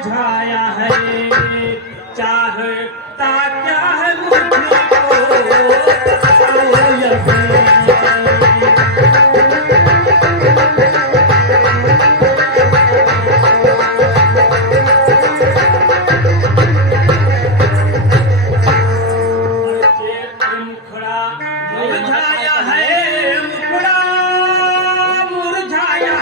मुरझाया है, चाहता क्या है मुझको मुरझाया है, मुखड़ा मुरझाया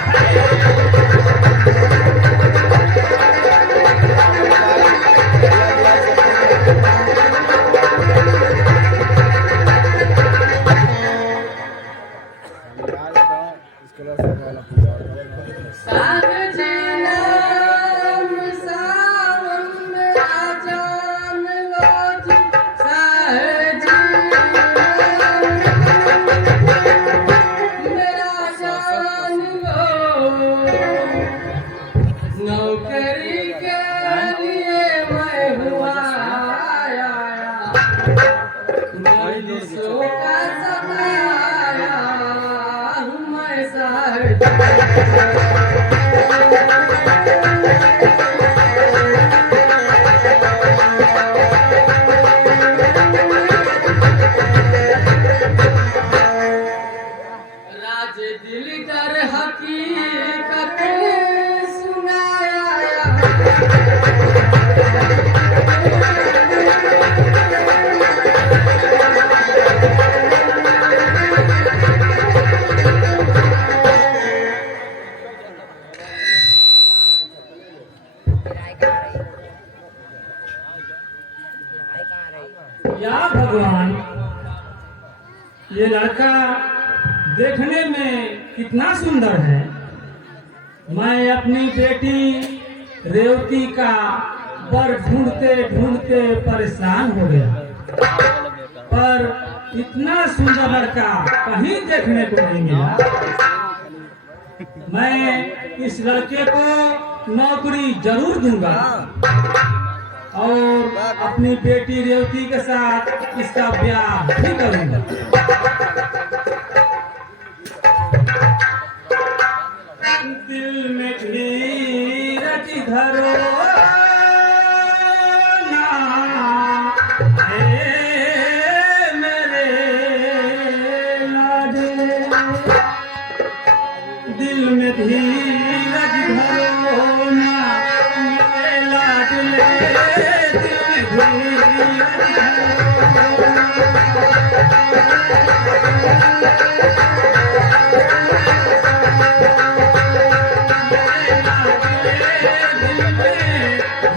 नौकरी के लिए मैं हुआ आया, मैं का सताया हूँ मैं राज दिल कर हकीकत या भगवान, ये लड़का देखने में कितना सुंदर है। मैं अपनी बेटी रेवती का वर ढूंढते ढूंढते परेशान हो गया, पर इतना सुंदर लड़का कहीं देखने को नहीं मिला। मैं इस लड़के को नौकरी जरूर दूंगा और अपनी बेटी रेवती के साथ इसका ब्याह भी करूंगा। दिल में धीरज धरो ना मेरे लाडले, दिल में धीरज धरो ना मेरे लाडले, दिल में धीरज धरो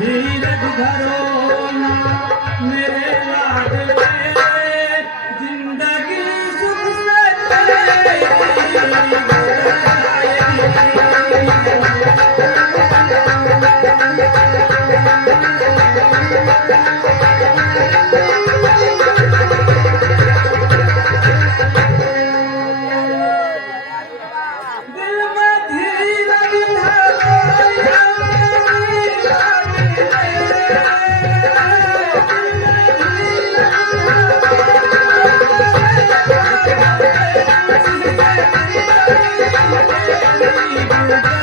धीरज धरो ना मेरे लाडले, जिंदगी सुख से Thank you.